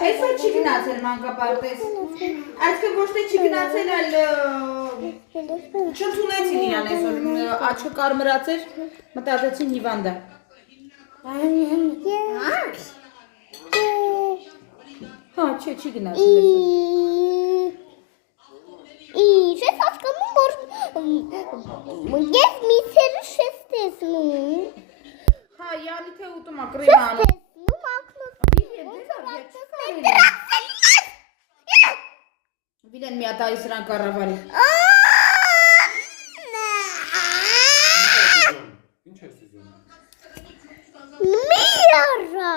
Այսօր չի գնացել մանկապարտեզ, այսքան ոչ թե չի գնացել, այլ չընդունեցին իրան այսօր, աչքը կարմրացեր, մտածեցին հիվանդ է։ Հա, չի գնացել այսօր։ Ես հասկանում որ ես միսերը շես տեսնում։ Հա, յանի թե ուտում ակրիմ անում։ Վիլեն մի հատ այս սրան կառավարի։ Ինչ ես ուզում։ Մի արա։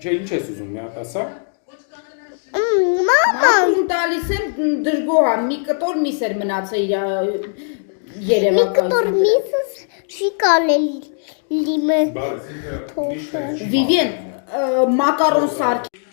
Չէ, ինչ ես ուզում, մի հատ ասա։ Մակում տալիս եմ դժգոհ, մի կտոր միս էր մնացել իր երևակայության։ Մի կտոր միսը չի կարելի լիմը։ Վիվիեն, մակարոն սարքի։